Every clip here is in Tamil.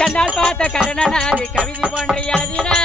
கண்ணால் பார்த்த கருணனாதி கவிதை போன்ற எழுதினா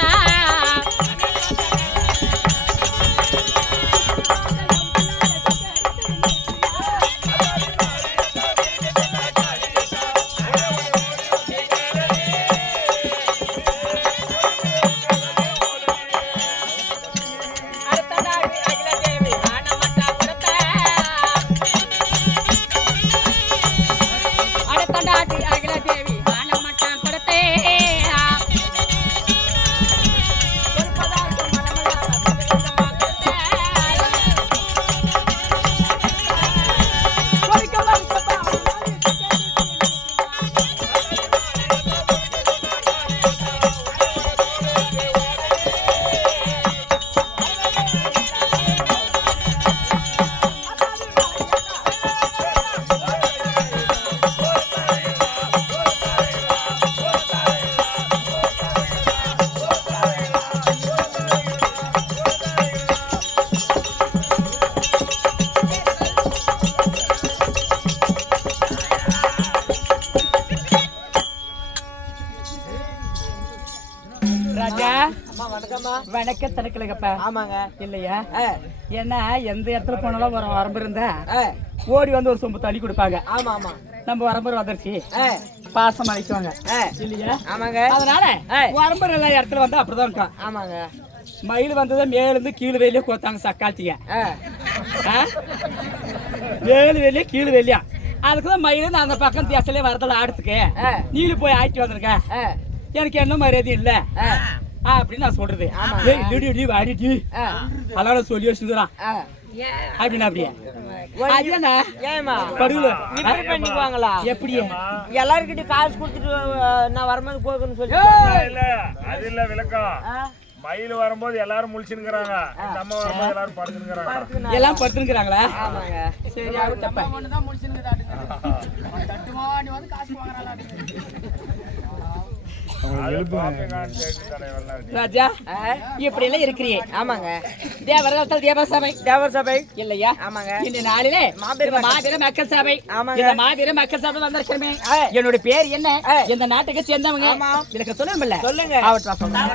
வணக்கம் தனக்கலங்கப்பா. ஆமாங்க இல்லையா? ஏன்னா எந்த இடத்துல போனாலும் ஒரு வரம்பு இருந்தா ஓடி வந்து ஒரு சொம்பு தண்ணி கொடுப்பாங்க. ஆமா ஆமா நம்ம வரம்பு வந்துருச்சு பாசம் அழைக்குவாங்க இல்லையா? ஆமாங்க. அதனால வரம்பு எல்லா இடத்துல வந்து அப்படிதான் இருக்கும். ஆமாங்க. மயில் வந்ததை மேல இருந்து கீழ் வெளியே கோத்தாங்க சக்காத்திய மேலு வெளியே கீழ் வெளியா அதுக்குதான் மயில் அந்த பக்கம் தேசலே வரதுல ஆடுறதுக்கு நீலு போய் ஆயிட்டு வந்திருக்க எனக்கு என்ன மரியாதை இல்ல அப்படின்னு நான் சொல்றது. அதனால சொல்லி வச்சுக்கிறான் அப்படின்னா அப்படியே அதுனா ஏமா படுல இப்படி பண்ணிக்குவாங்களா? எப்படி எல்லார்கிட்ட காசு கொடுத்துட்டு நான் வரும்போது போகணும்னு சொல்லி இல்ல அது இல்ல விளக்கம். மயில் வரும்போது எல்லாரும் முழிச்சுன்னுக்குறாங்க, இந்த அம்மா வரும்போது எல்லாரும் படுத்துன்னுக்குறாங்க. எல்லாம் படுத்துன்னுக்குறாங்களா? ஆமாங்க. சரி அது தப்பா. ராஜா இப்படி எல்லாம் இருக்கிறீங்க. ஆமாங்க. தேவரத்தில் தேவசபை தேவர் சபை இல்லையா? ஆமாங்க. இந்த நாளிலே மாபெரும் மக்கள் சபை. ஆமாங்க. இந்த மாபெரும் மக்கள் சபை வந்திருக்கிறமே. என்னோட பேர் என்ன? இந்த நாட்டுக்கு சேர்ந்தவங்க எனக்கு சொல்லணும்ல? சொல்லுங்க. அவற்றா சொல்லுங்க.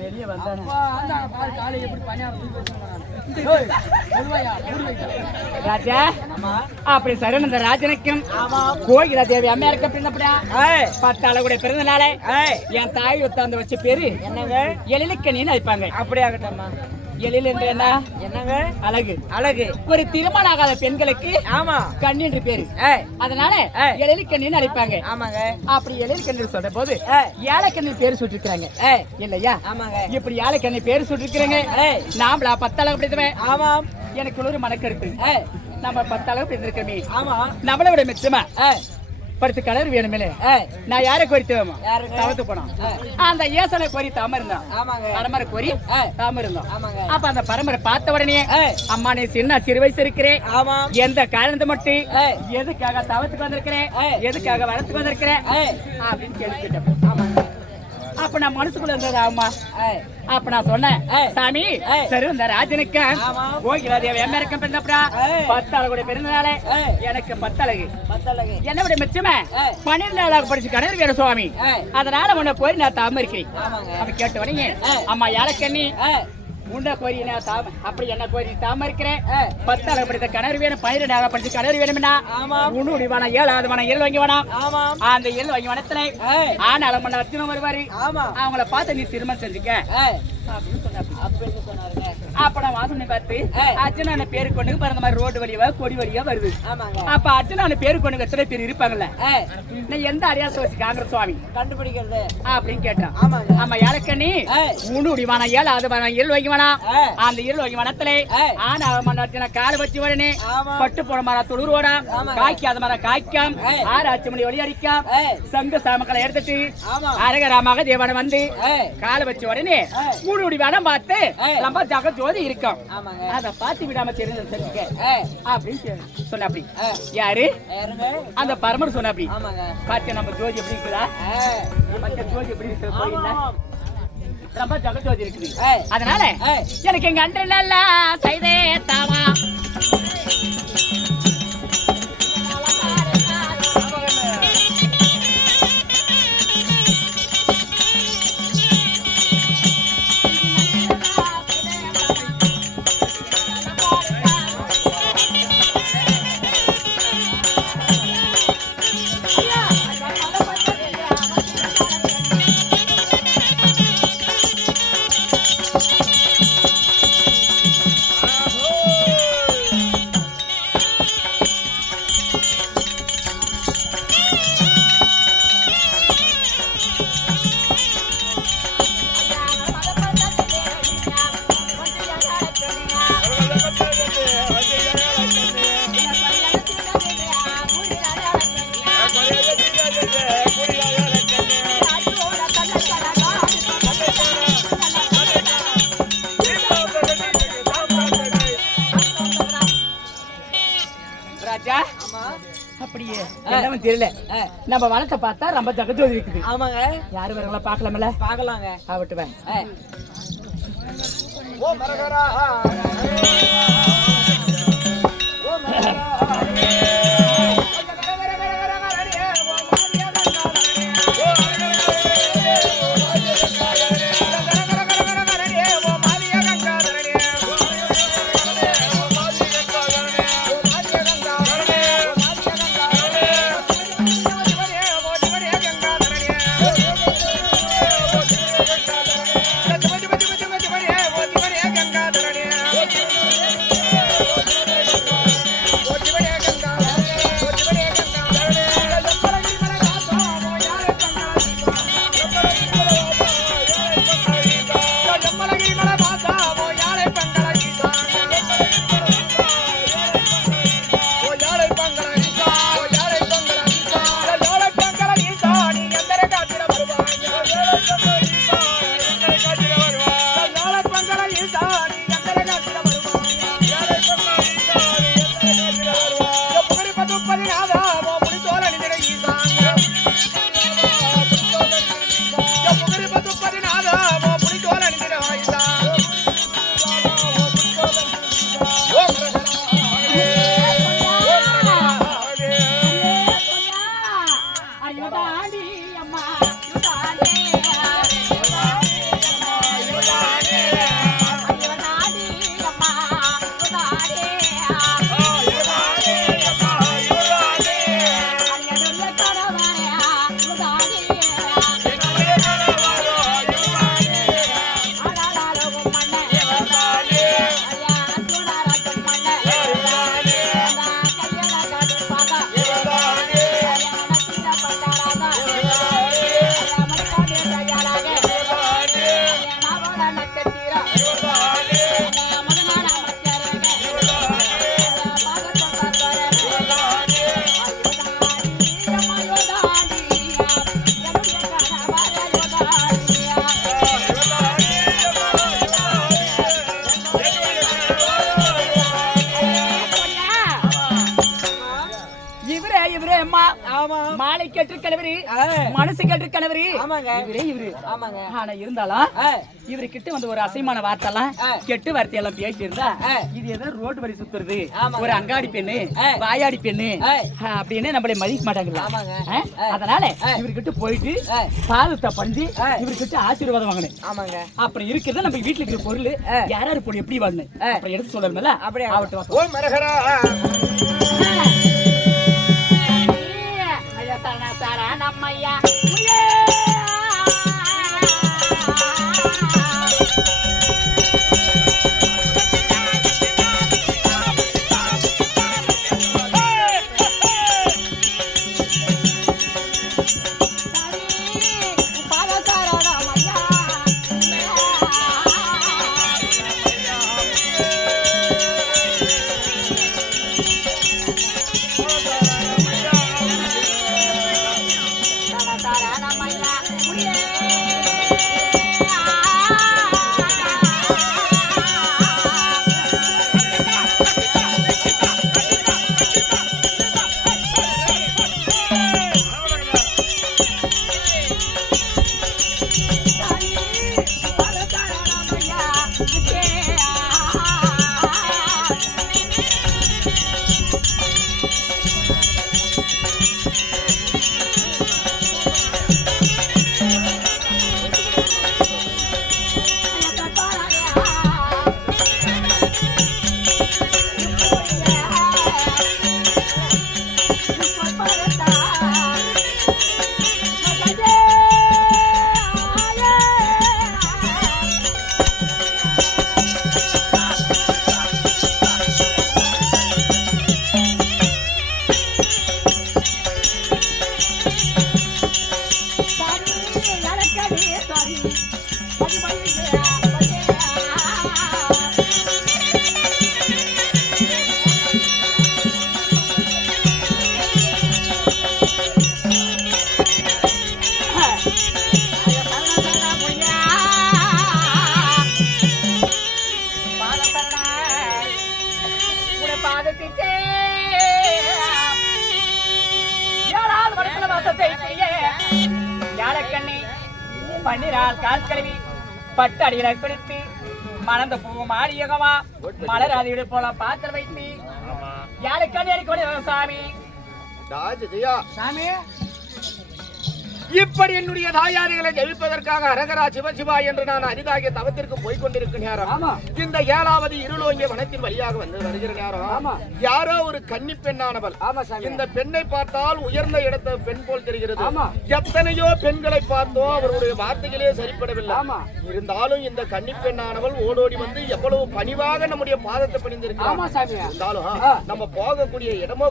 வெளியே வந்தானே ராஜா. அப்படி சரணந்த ராஜனுக்கும் கோகிலா தேவி அம்மையா இருக்க பிறந்தப்படியா 10 அழகுடைய பிறந்த நாளை என் தாய் உத்தாந்து வச்ச பேரு என்னங்க? எழிலுக்கணின்னு அழைப்பாங்க. அப்படி ஆகட்டம்மா. எழில் என்று என்ன? என்னங்க? அழகு. அழகு. ஒரு திருமணம் ஆகாத பெண்களுக்கு ஆமா கண்ணி என்று பேரு. அதனால எழிலுக்கணின்னு அழைப்பாங்க. ஆமாங்க. அப்படி எழிலுக்கண்ணி சொல்ற போது ஏழைக்கண்ணி பேரு சுட்டிருக்காங்க இல்லையா? ஆமாங்க. இப்படி ஏழைக்கண்ணி பேரு சுட்டிருக்கிறேங்க. நாமளா 10 அழகு பிடித்தவன். ஆமாம். எனக்கு ஒரு மனக்கருத்து. நம்ம 10 அழகு பிடித்திருக்கோமே. ஆமா. நம்மளை விட மிச்சமா படுத்து கலர் வேணுமே. நான் யாரை கோரித்தேமா? தவத்து போனோம். அந்த ஏசனை கோரி தாம இருந்தான். பரம்பரை கோரி தாம இருந்தோம். அப்ப அந்த பரம்பரை பார்த்த உடனே அம்மா நீ சிறு வயசு இருக்கிறேன், எந்த காரணத்தை மட்டும் எதுக்காக தவத்துக்கு வந்திருக்கிறேன், எதுக்காக வரத்துக்கு வந்திருக்கிறேன் அப்படின்னு கேள்விக்கிட்டேன். அப்ப நான் மனசுக்குள்ள இருந்தது ஆமா. அப்ப நான் சொன்னேன், சாமி சரி இந்த ராஜனுக்கு கோகிலா தேவி அம்மையா இருக்க பிறந்தப்படா 10 அழகுடைய பிறந்தனால எனக்கு 10 அழகு. என்ன விட மிச்சமே 12 அழகு படிச்சு கணவர் வேணும் சுவாமி. அதனால உன்னை போய் நான் தாம இருக்கிறேன். அப்ப கேட்ட உடனே அம்மா ஏழைக்கண்ணி உன்னை கோரி அப்படி என்ன கோரி தாம இருக்கிறேன். 10 அழகு படித்த கணவர் வேணும், 12 அழகு படிச்சு கணவர் வேணும்னா உன்னுடைய வேணாம் 7வது வேணாம் 7 வாங்கி வேணாம். அந்த 7 வாங்கி வனத்துல ஆனாலும் அத்தினம் வருவாரு. அவங்கள பார்த்து நீ திருமணம் செஞ்சுக்க அப்படின்னு சொன்ன. அப்படின்னு சொன்னாருங்க. அப்ப நான் வாசனை பார்த்து அர்ச்சனான பேரு கொண்டு பிறந்த மாதிரி ரோடு வழியா கொடி வழியா வருது. ஆமாங்க. அப்ப அர்ச்சனான பேரு கொண்டு எத்தனை பேர் இருப்பாங்கல்ல, நான் எந்த அடையாளத்தை வச்சுக்காங்க சுவாமி கண்டுபிடிக்கிறது அப்படின்னு கேட்டான். ஆமாங்க. ஆமா ஏழக்கண்ணி மூணு வானா 7 அது வானா 7 வைக்க வேணாம். அந்த 7 வைக்க வனத்திலே ஆனா மண்ணாச்சின கால வச்சு உடனே பட்டு போன மரம் துளிரோட காய்க்காத மரம் காய்க்காம் 6 அச்சு மணி ஒளி அடிக்காம் சங்க சாமக்களை எடுத்துட்டு அரகராமாக தேவனை வந்து கால வச்ச உடனே மூணு வானம் பார்த்து ரொம்ப ஜக ஜோதி இருக்கும். அத பார்த்து விடாம தெரிஞ்சுக்க அப்படின்னு சொன்ன. அப்படி யாரு அந்த பரமர் சொன்ன. அப்படி காய்ச்ச நம்ம ஜோதி எப்படி இருக்குதா, ஜோதி எப்படி இருக்கிற கோயில்ல ரொம்ப ஜகஜோதி இருக்குது. அதனால எனக்கு எங்க அன்று நல்லா செய்தே தாவா அப்படியே என்னவும் தெரியல. நம்ம வனத்தை பார்த்தா ரொம்ப ஜகஜோதி இருக்குது. ஆமாங்க. யாரு வரங்களா பாக்கலாம்ல? பாக்கலாங்க. ஆவட்டுவேன். ஓ மரகரா ஓ மரகரா மாலை கேட்டு கணவரி மனசு கேட்டு கணவரி இவரே இவரு. ஆனா இருந்தாலும் இவரு கிட்ட வந்து ஒரு அசைமான வார்த்தைலாம் கெட்டு வார்த்தையெல்லாம் பேசி இருந்தா இது ஏதோ ரோடு வரி சுத்துறது, ஒரு அங்காடி பெண்ணு வாயாடி பெண்ணு அப்படின்னு நம்மளை மதிக்க மாட்டாங்களா? அதனால இவர்கிட்ட போயிட்டு பாதத்தை பஞ்சு இவர்கிட்ட ஆசீர்வாதம் வாங்கினேன். அப்புறம் இருக்கிறது நம்ம வீட்டுல இருக்கிற பொருள் யாராரு பொண்ணு எப்படி வாங்கணும் அப்புறம் எடுத்து சொல்லணும்ல. அப்படியே நம்மையா பன்னிரால் கால் கழுவி பட்டு அடிகளை பிடித்து மணந்த பூ மாடியகமா மலர் அதிவிட போல பாத்திர வைத்து யாருக்கண்ணி சாமி சாமி இப்படி என்னுடைய தாயாரிகளை ஜெயிப்பதற்காக அரகரா சிவசிவா என்று நான் அரிதாகிய தவத்திற்கு போய்கொண்டிருக்கும் நேரம் இந்த 7வது இருளோங்கிய வனத்தின் வழியாக வந்து வருகிற நேரம் யாரோ ஒரு கன்னி பெண்ணானவள் இந்த பெண்ணை பார்த்தால் உயர்ந்த இடத்த பெண் போல் தெரிகிறது. எத்தனையோ பெண்களை பார்த்தோம், அவருடைய வார்த்தைகளே சரிப்படவில்லை. இருந்தாலும் இந்த கன்னி பெண்ணானவள் ஓடோடி வந்து எவ்வளவு பணிவாக நம்முடைய பாதத்தை பணிந்திருக்கிறார். இருந்தாலும் நம்ம போகக்கூடிய இடமோ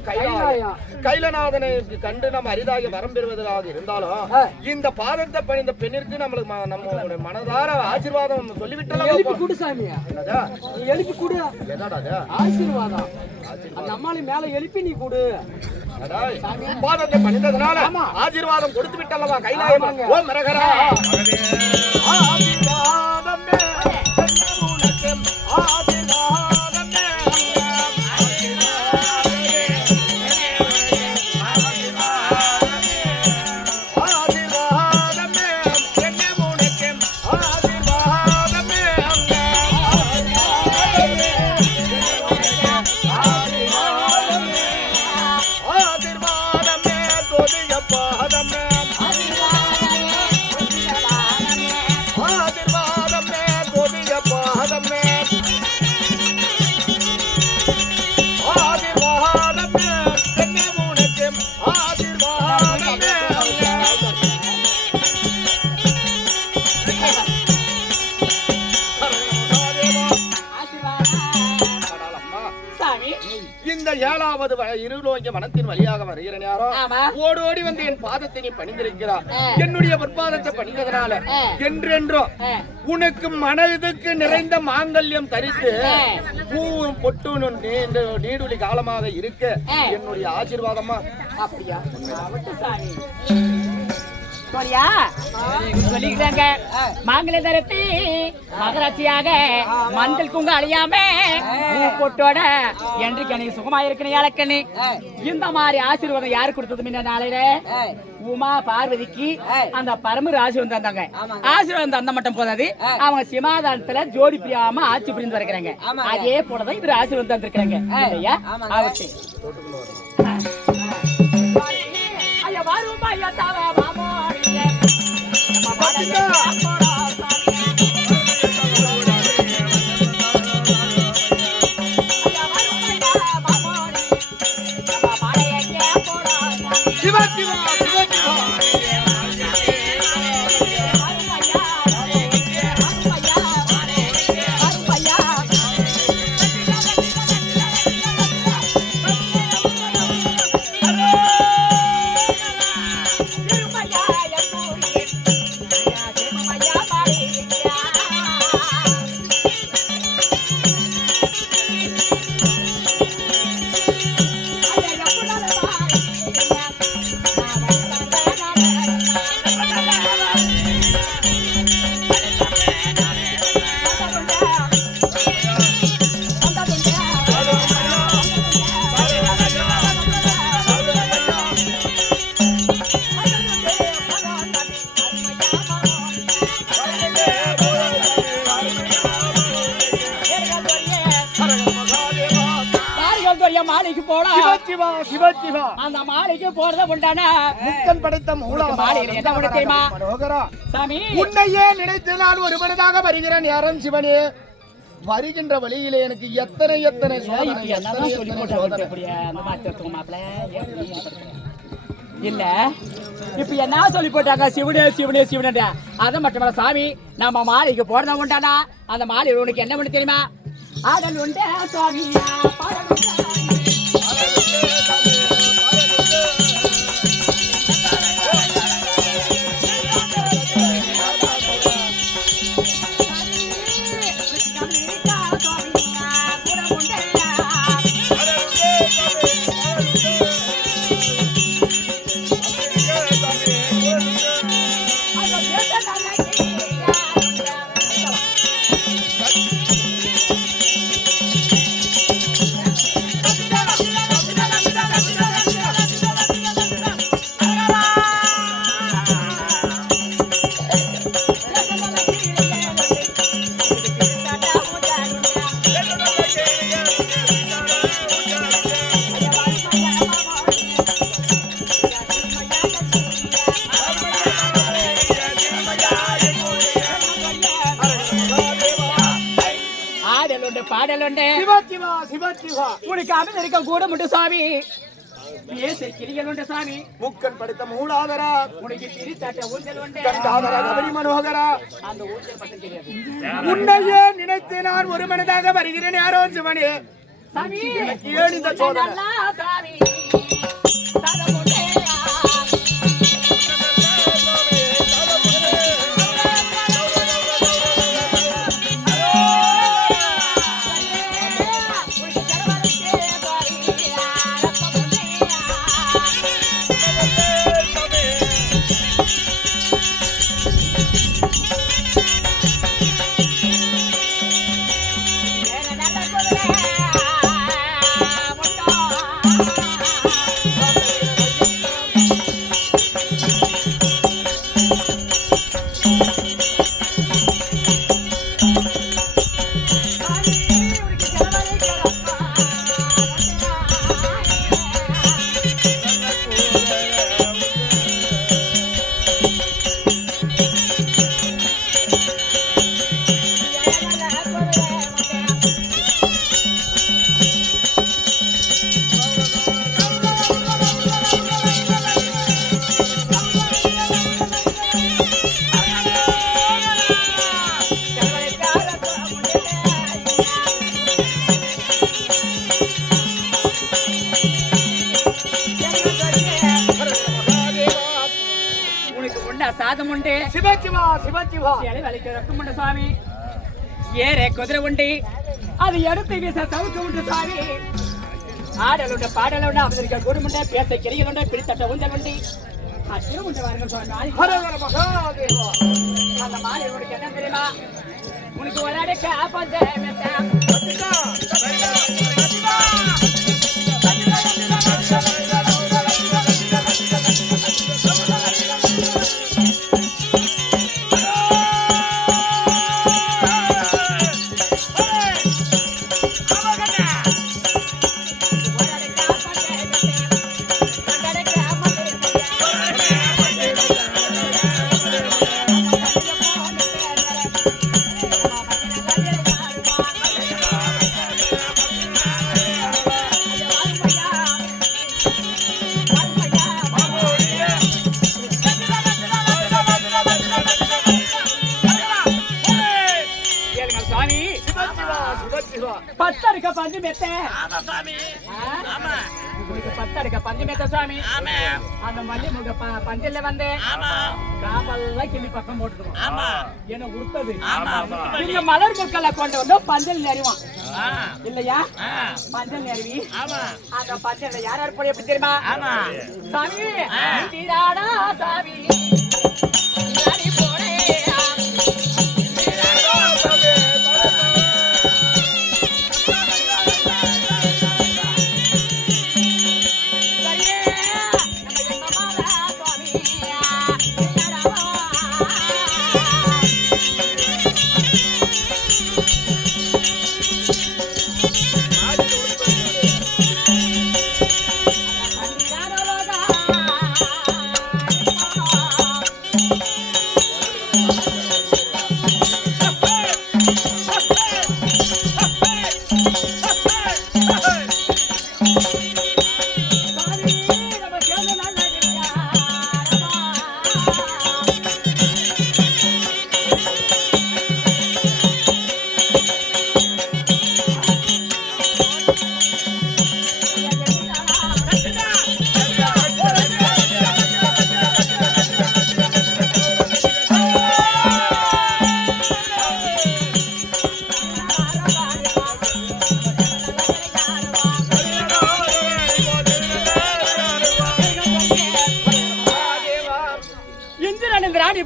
கைலநாதனை கண்டு நம்ம அரிதாகிய வரம் பெறுவதாக இருந்தாலும் இந்த பாதத்தை பணிந்த பெண்ணிற்கு நம்மளுக்கு நம்மளுடைய மனதார ஆசீர்வாதம் சொல்லிவிட்டலாம். எழுப்பி கொடு சாமியா, நீ எழுப்பி கொடு. ஆசீர்வாதம் அந்த அம்மாளை மேல எழுப்பி நீ கொடு. பாதத்தை பணிந்ததனால ஆசீர்வாதம் கொடுத்து விட்டல்லவா கைலாயம். ஓம் மரகரா ஆசீர்வாதமே உனக்கு ஆசீர்வாதமே இந்த 7வது இருளோங்கிய வனத்தின் வழியாக வருகிற நேரம் ஓடோடி வந்து என் பாதத்தை நீ பணிந்திருக்கிறார். என்னுடைய பொற்பாதத்தை பணிந்ததனால என்றென்றோ உனக்கு மனதுக்கு நிறைந்த மாங்கல்யம் தரித்து பூவும் பொட்டு நீடுலி காலமாக இருக்க என்னுடைய ஆசீர்வாதமா. அப்படியா சொல்லிக்கிறாங்க. மாங்கல்ய தரத்தி மகராட்சியாக மஞ்சள் குங்க அழியாம பொட்டோட என்று கணக்கு சுகமா இருக்கணும் ஏழக்கண்ணி. இந்த மாதிரி ஆசீர்வாதம் யாரு கொடுத்தது முன்ன நாளையில உமா பார்வதிக்கு அந்த பரமர் ஆசீர்வாதம் தந்தாங்க. ஆசீர்வாதம் தந்த மட்டும் போதாது, அவங்க சிமாதானத்துல ஜோடி பிரியாம ஆட்சி புரிந்து வருகிறாங்க. அதே போலதான் இவர் ஆசீர்வாதம் தந்திருக்கிறாங்க இல்லையா? அவற்றை ஐயா வாரும் ஐயா தாவா மாமோ மாலைக்கு போலாம். சிவா சிவா சிவா அந்த மாலைக்கு போறத உண்டானா முக்கன் படைத்த மாலையில என்ன பண்ண தெரியுமா சாமி? உன்னையே நினைத்து நான் ஒரு மனதாக வருகிறேன். யாரும் சிவனே, வருகின்ற வழியிலே எனக்கு எத்தனை எத்தனை சோதனை, எத்தனை எத்தனை சோதனை. இல்ல இப்ப என்ன சொல்லி போட்டாங்க? சிவனே சிவனே சிவனே. அதை மட்டுமல்ல சாமி, நம்ம மாலைக்கு போறத உண்டானா அந்த மாலை உனக்கு என்ன பண்ண தெரியுமா? ஆடல் உண்டே சாமி, பாடல் உண்டே. உனக்கு அமிர்திருக்க கூட மட்டும் சாமி, பேச கிளிகள் உண்டு சாமி. முக்கன் படுத்த மூலாதரா, உனக்கு பிரித்தாட்ட ஊஞ்சல் உண்டு. கண்டாதரா கபடி மனோகரா, அந்த ஊஞ்சல் பட்டம் தெரியாது. உன்னையே நினைத்து நான் ஒரு மனதாக வருகிறேன். யாரோ சிவனே சாமி, எனக்கு ஏன் இந்த சோதனை? சாமி சாதம் உண்டு. சிவசிவா சிவசிவா வேலைக்கு ரத்தம் உண்டு சாமி. ஏறே குதிரை உண்டு, அது எடுத்து வீச சவுக்கு உண்டு சாமி. ஆடல் உண்டு, பாடல் உண்டு, அவதரிக்க கூடும் உண்டு, பேச கிளிகள் உண்டு, பிடித்தட்ட ஊஞ்சல் உண்டு. அச்சிரும் உண்டு வாருங்கள் சுவாமி. அந்த மாலை உனக்கு என்ன தெரியுமா? உனக்கு ஒரு அடைக்க பத்தடுக்க பஞ்சு மெத்த. பத்தடுக்க பஞ்சு மெத்த சாமி. அந்த மல்லி முக பஞ்சல்ல வந்து காம்பெல்லாம் கிள்ளி பக்கம் போட்டுருவோம். என்ன உடுத்தது இந்த மலர் முக்கல்ல கொண்டு வந்து பஞ்சல் நெறிவான் இல்லையா? பஞ்சல் நெருவி அந்த பஞ்சல் யார் யார் போய் எப்படி தெரியுமா? சாமி தீராடா சாமி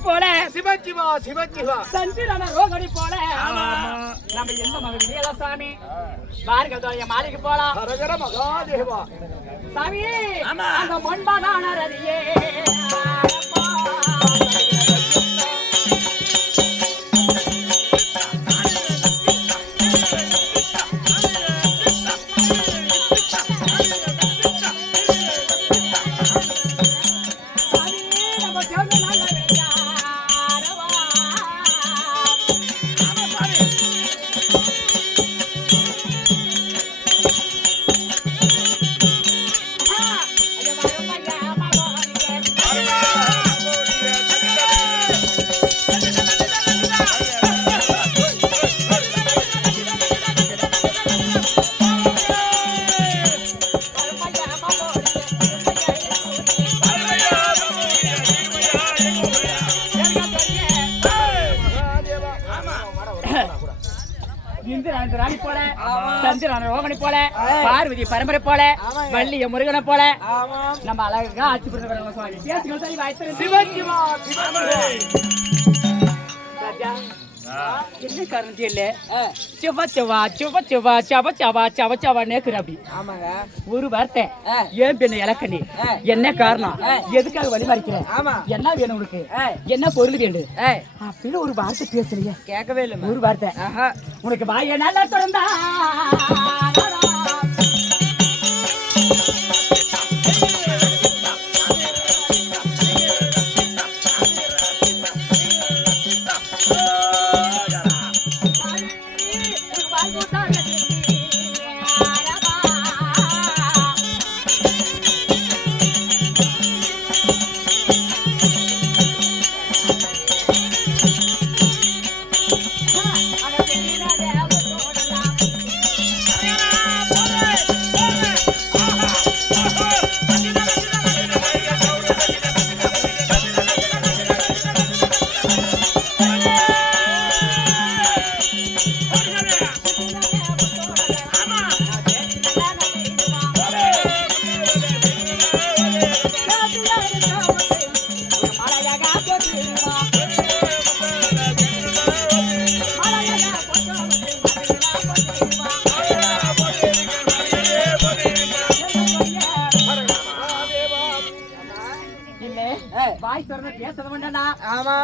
போல சிவஜிவா சிவஜிவா சந்திரன ரோகிணி போல நம்ம எந்த மகிழ்ச்சியா சாமி பாருங்க தோழிய மாளிகை போலாம் ஹரஹர மகாதேவா சாமி அந்த மண்பாதான ரதியே ராணி போல சந்திரன ரோகிணி போல பார்வதி பரம்பரை போல வள்ளிய முருகனை போல நம்ம அழகா ஆட்சி புரிந்து சிவஜிவா ராஜா என்ன காரணம் இல்ல செவ்வா செவ்வா செவ்வா செவ்வா சவ சவா சவ சவா நேக்குற அப்படி ஆமாங்க ஒரு வார்த்தை ஏன் பெண்ணை இலக்கண்ணி என்ன காரணம் எதுக்காக வழி மறிக்கிற என்ன வேணும் உனக்கு என்ன பொருள் வேண்டும் அப்படின்னு ஒரு வார்த்தை பேசுறீங்க கேட்கவே இல்லை ஒரு வார்த்தை உனக்கு வாய நல்லா திறந்தா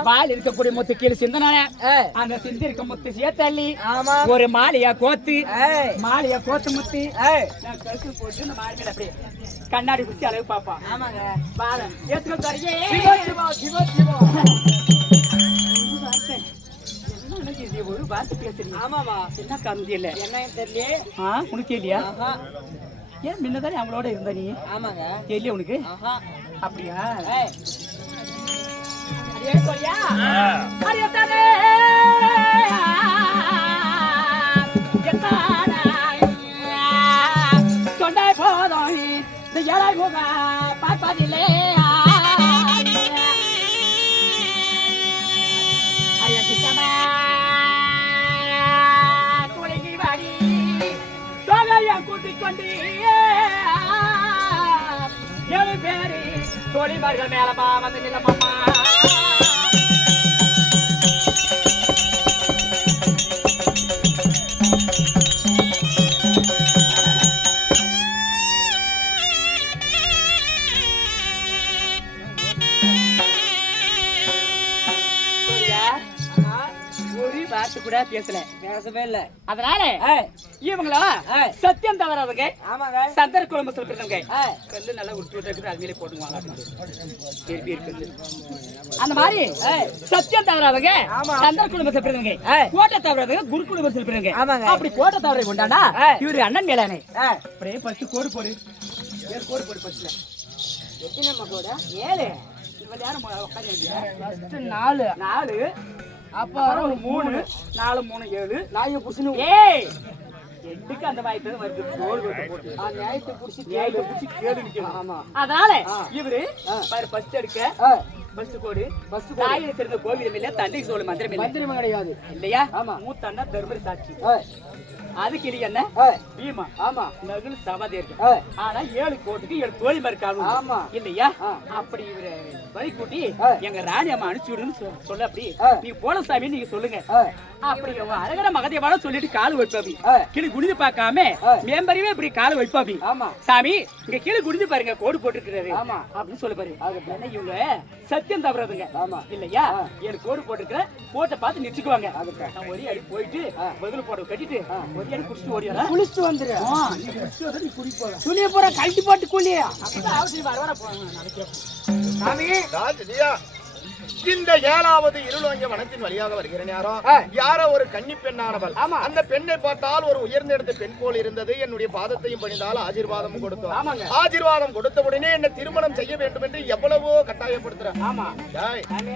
வாயில் இருக்கக்கூடிய முத்து கீழே சிந்தனானே அந்த சிந்தி இருக்க முத்து சேத்தள்ளி ஒரு மாலையா கோத்து மாலையா கோத்து முத்து கழுத்து போட்டு இந்த மார்க்கெட் அப்படியே கண்ணாடி குத்தி அளவு பாப்பா ஆமாங்க பாலம் ஏத்துக்க ஒரு வார்த்தை பேசுறீங்க ஆமாவா என்ன காரணம் இல்ல என்ன தெரியல உனக்கு இல்லையா ஏன் முன்னதானே அவங்களோட இருந்த நீ ஆமாங்க தெரியல உனக்கு அப்படியா சொன்னாய் போதும் ஏழை முக பார்ப்பதில்லை துளங்கி வாடி தொகைய கூட்டிக் கொண்டு ஏழு பேரு தொழில்மார்கள் மேலமா வந்து நிலமம்மா கூட பேசவே இல்ல அதனால இவங்களா சத்தியம் தவறாதவங்க சந்தர் குழம்பு சொல்லிருக்காங்க கல்லு நல்லா உருட்டு இருக்குது அது மேலே போட்டுவாங்க அந்த மாதிரி சத்தியம் தவறாதவங்க சந்தர் குழம்பு சொல்லிருக்காங்க கோட்டை தவறாதவங்க குரு குழம்பு சொல்லிருக்காங்க அப்படி கோட்டை தவறை கொண்டாடா இவரு அண்ணன் மேலானே அப்படியே ஃபர்ஸ்ட் கோடு போடு கோடு போடு ஃபர்ஸ்ட்ல எத்தனை கோட 7 இவங்க யாரும் உட்கார்ந்து 4 அப்புறம் 3 4 3 7 நாயை புடிச்சு ஏய் எட்டுக்கு அந்த வாய்ப்பு வருது கோல் போட்டு நியாயத்தை புடிச்சு கேளு நிக்கணும் ஆமா அதனால இவரு பாரு ஃபர்ஸ்ட் எடுக்க ஃபர்ஸ்ட் கோடு தாயில சிறந்த கோவிலும் இல்ல தந்தைக்கு சொல்ல மந்திரம் இல்ல மந்திரமே கிடையாது இல்லையா ஆமா. மூத்தண்ணா தர்மர் சாட்சி அதுக்கு இது என்ன பீமா ஆமா நகுல் சமாதி இருக்கு ஆனா 7 கோட்டுக்கு 7 தோழி மறுக்காம ஆமா. இல்லையா அப்படி இவரு வழி கூட்டி எங்க ராணி அம்மா அனுப்பிச்சு விடுன்னு சொல்ல அப்படி நீ போல சாமி நீங்க சொல்லுங்க அப்படி அழகர மகதேவான சொல்லிட்டு கால் வைப்பாபி கீழே குனிந்து பார்க்காம மேம்பறிவே இப்படி கால் வைப்பாபி ஆமா சாமி இங்க கீழே குனிந்து பாருங்க கோடு போட்டுருக்காரு ஆமா அப்படின்னு சொல்ல பாரு என்ன இவங்க சத்தியம் தவறாதுங்க ஆமா இல்லையா 7 கோடு போட்டுருக்க கோட்டை பார்த்து நிச்சுக்குவாங்க நான் ஒரே அடி போயிட்டு பதில் போட கட்டிட்டு ஒரே அடி குடிச்சிட்டு ஓடியா குளிச்சுட்டு வந்துரு நீ குடிச்சிட்டு வந்து நீ குடி போற துணியை பூரா கழட்டி போட்டு குளியா அப்பதான் அவசியம் வர போறாங்க நாளைக்கு சாமி ராஜதியா இந்த 7வது இருளோங்கிய வனத்தின் வழியாக வருகிற நேரம் யாரோ ஒரு கன்னி பெண்ணானவள் அந்த பெண்ணை பார்த்தால் ஒரு உயர்ந்த இடத்து பெண் போல் இருந்தது என்னுடைய பாதத்தையும் பணிந்தால் ஆசீர்வாதம் கொடுத்தோம் ஆசீர்வாதம் கொடுத்த உடனே என்ன திருமணம் செய்ய வேண்டும் என்று எவ்வளவோ கட்டாயப்படுத்துறேன்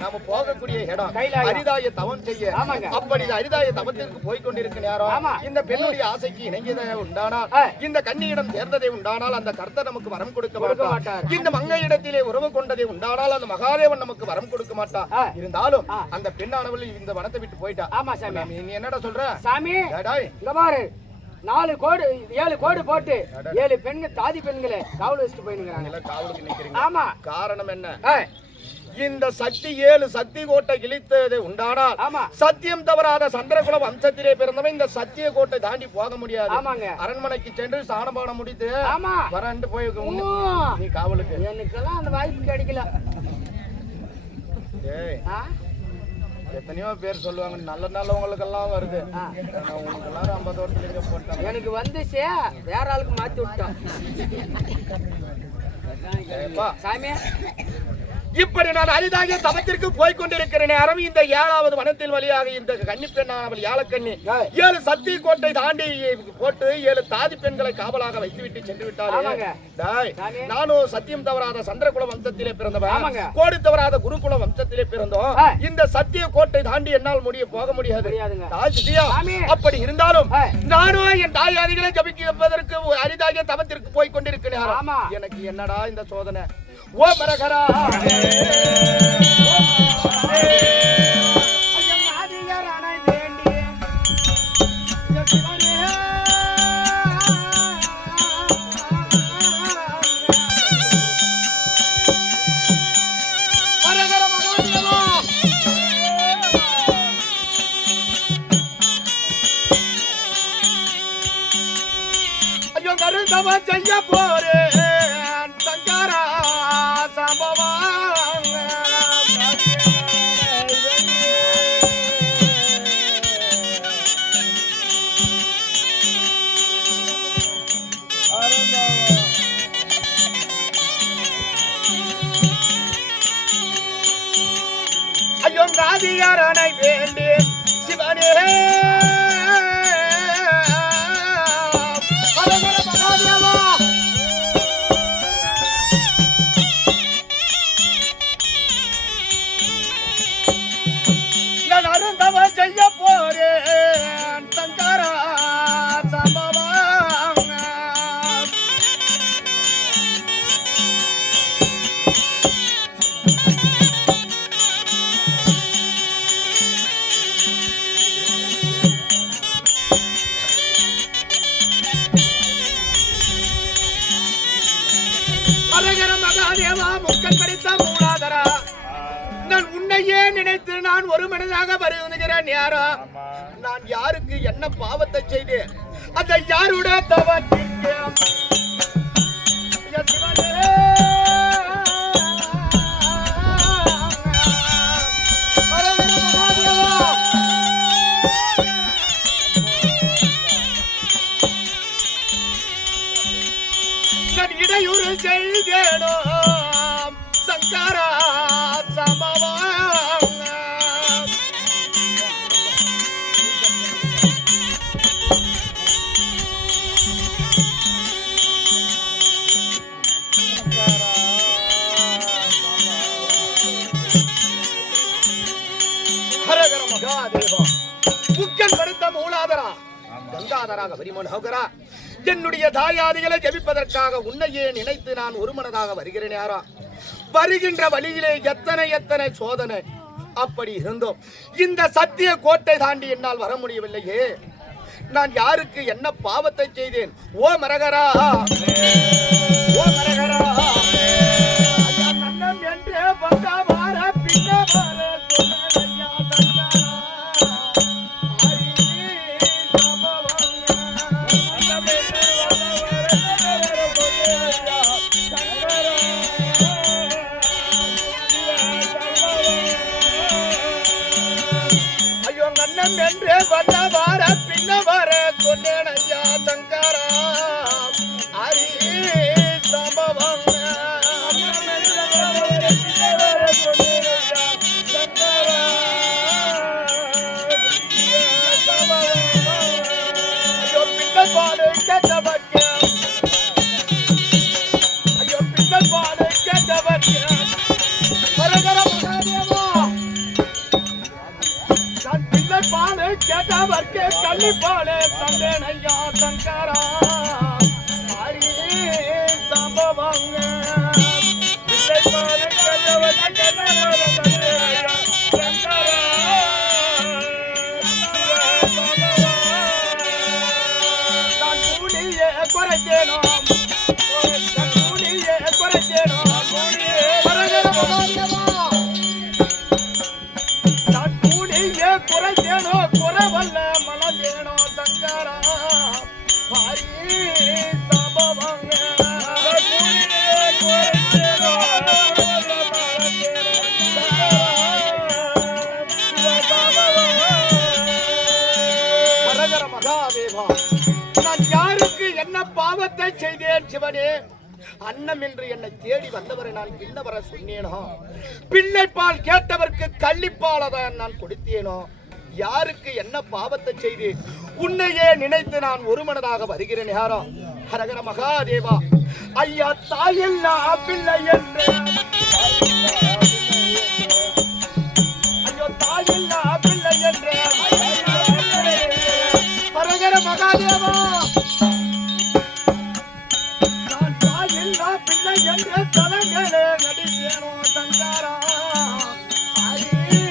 நாம போகக்கூடிய இடம் அரிதாய தவம் செய்ய அப்படி அரிதாய தவத்திற்கு போய்கொண்டிருக்க நேரம் இந்த பெண்ணுடைய ஆசைக்கு இணங்கியதை உண்டானால் இந்த கன்னியிடம் சேர்ந்ததை உண்டானால் அந்த கர்த்தர் நமக்கு வரம் கொடுக்க மாட்டார் இந்த மங்கை இடத்திலே உறவு கொண்டதை உண்டானால் அந்த மகாதேவன் நமக்கு வரம் கொடுக்க மாட்டார் இருந்தாலும் அந்த பெண்ணானவள் இந்த வனத்தை விட்டு போயிட்டா ஆமா சாமி நீ என்னடா சொல்ற சாமி இங்க பாரு 4 கோடு 7 கோடு போட்டு 7 பெண்கள் தாதி பெண்களை காவல் வச்சுட்டு போயிடுறாங்க காவலுக்கு நிக்கிறீங்க ஆமா காரணம் என்ன இந்த சக்தி 7 சக்தி கோட்டை கிழித்தது உண்டானால் சத்தியம் தவறாத சந்திரகுல வம்சத்திலே பிறந்தவன் இந்த சத்திய கோட்டை தாண்டி போக முடியாது அரண்மனைக்கு சென்று சாணபானம் முடித்து வரண்டு போய் நீ காவலுக்கு எனக்கெல்லாம் அந்த வாய்ப்பு கிடைக்கல எத்தனையோ பேர் சொல்லுவாங்க நல்ல நல்லவங்களுக்கெல்லாம் வருது உனக்கு எல்லாரும் 50 வருஷத்துக்கு போட்டாங்க எனக்கு வந்துச்சு வேற ஆளுக்கு மாத்தி விட்டான் சாமி இப்படி நான் அரிதாக தவத்திற்கு போய் கொண்டிருக்கிற நேரம் இந்த 7வது வனத்தின் வழியாக இந்த கன்னி பெண்ணானவள் யாழக்கண்ணி 7 சக்தி கோட்டை தாண்டி போட்டு 7 தாதி பெண்களை காவலாக வைத்துவிட்டு சென்று விட்டார் நானும் சத்தியம் தவறாத சந்திரகுல வம்சத்திலே பிறந்தவன் கோடி தவறாத குருகுல வம்சத்திலே பிறந்தோம் இந்த சத்திய கோட்டை தாண்டி என்னால் போக முடியாது அப்படி இருந்தாலும் நானும் என் தாயாதிகளை ஜபிப்பதற்கு அரிதாக தவத்திற்கு போய் கொண்டிருக்கிறேன் எனக்கு என்னடா இந்த சோதனை ஓ மரகரா ஐயோ கருந்தவ செய்ய போறேன் சங்கரா ஐயோ காதியாரனை வேண்டேன் சிவனே நான் அருந்தவ செய்ய போறேன் சங்கரா சம்பவம் அழகர மகாதேவா முக்கன் படித்த மூலாதரா நான் உன்னையே நினைத்து நான் ஒரு மனதாக வருகிறேன் யாரோ நான் யாருக்கு என்ன பாவத்தை செய்து அந்த யாருடைய தவத்திற்கு நான் இடையூறு செய்தேனோ சங்கரா சம்பவம் ஹரஹர மகாதேவா முக்கன் படுத்த மூலாதரா கங்காதராக பரிமோகரா என்னுடைய தாயாதிகளை ஜெபிப்பதற்காக உன்னையே நினைத்து நான் ஒரு மனதாக வருகிறேன் யாரா வருகின்ற வழியிலே எத்தனை எத்தனை சோதனை. அப்படி இருந்தோம் இந்த சத்திய கோட்டை தாண்டி என்னால் வர முடியவில்லையே. நான் யாருக்கு என்ன பாவத்தை செய்தேன்? ஓ மரகரா, ஓ மரகரா, நன்னம் என்றே பக்க வார பின்ன வார சொன்னையா தங்கரா. ஐயோ நன்னம் என்றே பக்க வார பின்ன வார சொன்னையா தங்கரா. ஹரி சம்பவம் பாலை கேட்டவர்க்கு, ஐயோ பின்னல் பாலை கேட்டவர்க்கு மரகர மகாதேவா. நான் பின்னல் பாலை கேட்டவர்க்கு கள்ளி பாலை தந்தேன் ஐயா சங்கரா. ஹரி சம்பவங்க பிள்ளை பாலை கேட்டவர்க்கு குறைச்சேனோ குறைச்சேனோ மரகர மகாதேவா. நான் கூடிய குறைச்சேனோ குறைவல்ல மலஞ்சேனோ சங்கரா. ஹரி சம்பவங்க மரகர மகாதேவா. நான் யாருக்கு என்ன பாவத்தை செய்தேன் சிவனே? அன்னம் என்று என்னை தேடி வந்தவரை நான் பின்னவர சொன்னேனோ? பிள்ளை பால் கேட்டவர்க்கு கள்ளிப்பாலதான் நான் கொடுத்தேனோ? யாருக்கு என்ன பாவத்தை செய்தேன்? உன்னையே நினைத்து நான் ஒரு மனதாக வருகிறேன். யாரோ ஹரஹர மகாதேவா. ஐயா தாயில்லா பிள்ளை என்று, ஐயோ தாயில்லா பிள்ளை என்று ஹரஹர மகாதேவா. நான் தாயில்லா பிள்ளை என்று தலைகளே நடித்தேனோ சங்கரா. ஹரி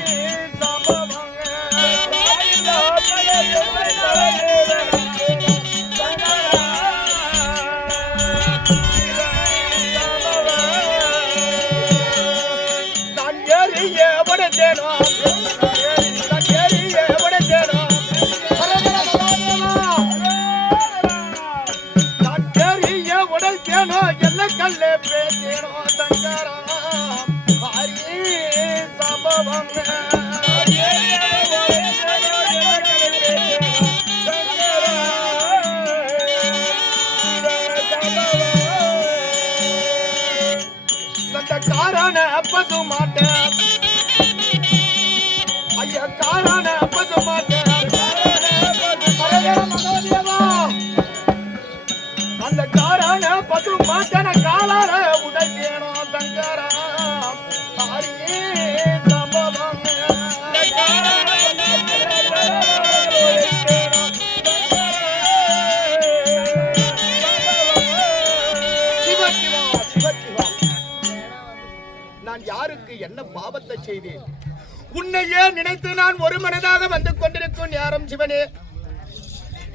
சம்பவங்க நான் ஏறிய உடைத்தேனோ, நான் ஏறிய உடைத்தேனோ ஹரஹர மகாதேவா. நான் ஏறிய உடைத்தேனோ எல்ல கல்லே பேசேனோ சங்கரா. ஹரி சம்பவங்க காரான பசு மாட்டேன், ஐயா காரான பசு மாட்டேன் ஹரஹர மகாதேவா. அந்த காரான பசு மாட்டேன காலால உடைக்கேனோ சங்கரா. ஹரி சம்பவங்க சிவ சிவா சிவ சிவா. நான் யாருக்கு என்ன பாவத்தை செய்தேன்? உன்னையே நினைத்து நான் ஒரு மனதாக வந்து கொண்டிருக்கும் நேரம் சிவனே.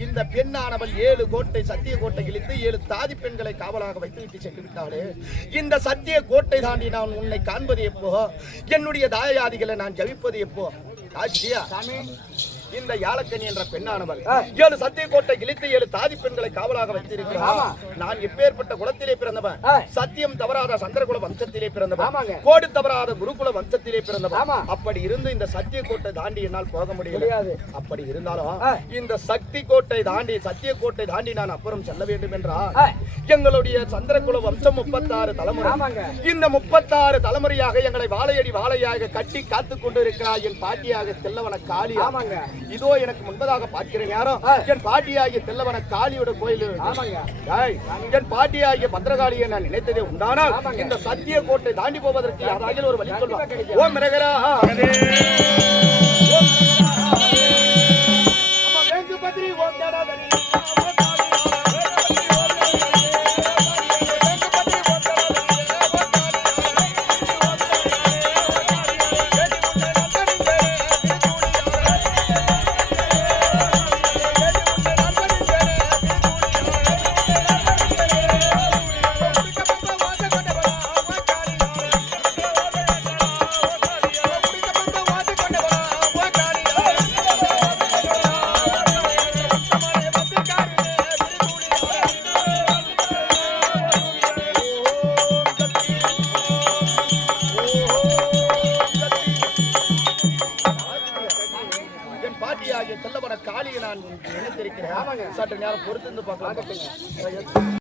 இந்த பெண்ணானவள் 7 கோட்டை சத்திய கோட்டை இழுத்து 7 தாதி பெண்களை காவலாக வைத்துவிட்டு சென்று விட்டாளே. இந்த சத்திய கோட்டை தாண்டி நான் உன்னை காண்பது எப்போ? என்னுடைய தாயாதிகளை நான் ஜபிப்பது எப்போ? ஆச்சியா இந்த யாழக்கனி என்ற பெண்ணானவள் 7 சத்திய கோட்டை இழுத்து 7 தாதி பெண்களை காவலாக வைத்திருக்கிறார். நான் எப்பேற்பட்ட குலத்திலே பிறந்தவன்? சத்தியம் தவறாத சந்திரகுல வம்சத்திலே பிறந்தவன், கோடு தவறாத குருகுல வம்சத்திலே பிறந்தவன். அப்படி இருந்து இந்த சத்திய கோட்டை தாண்டி என்னால் போக முடியாது. அப்படி இருந்தாலும் இந்த சக்தி கோட்டை தாண்டி சத்திய கோட்டை தாண்டி நான் அப்புறம் செல்ல வேண்டும் என்றால் எங்களுடைய சந்திரகுல வம்சம் 36 தலைமுறை. இந்த 36 தலைமுறையாக எங்களை வாழையடி வாழையாக கட்டி காத்து கொண்டு இருக்கிறார் என் பாட்டியாக தெல்லவன காளி. இதோ எனக்கு முன்பதாக பார்க்கிறேன். யாரோ என் பாட்டியாகிய தெல்லவன காளியோட கோயில். என் பாட்டியாகிய பத்ரகாளியை நான் நினைத்ததே உண்டானால் இந்த சத்திய கோட்டை தாண்டி போவதற்கு யாராவது ஒரு வழி சொல்வார். ஓம் மரகரா பத்ரி ஓம் தாடாதரி கொஞ்ச நேரம் பொறுத்து இருந்து பார்க்கலாம்.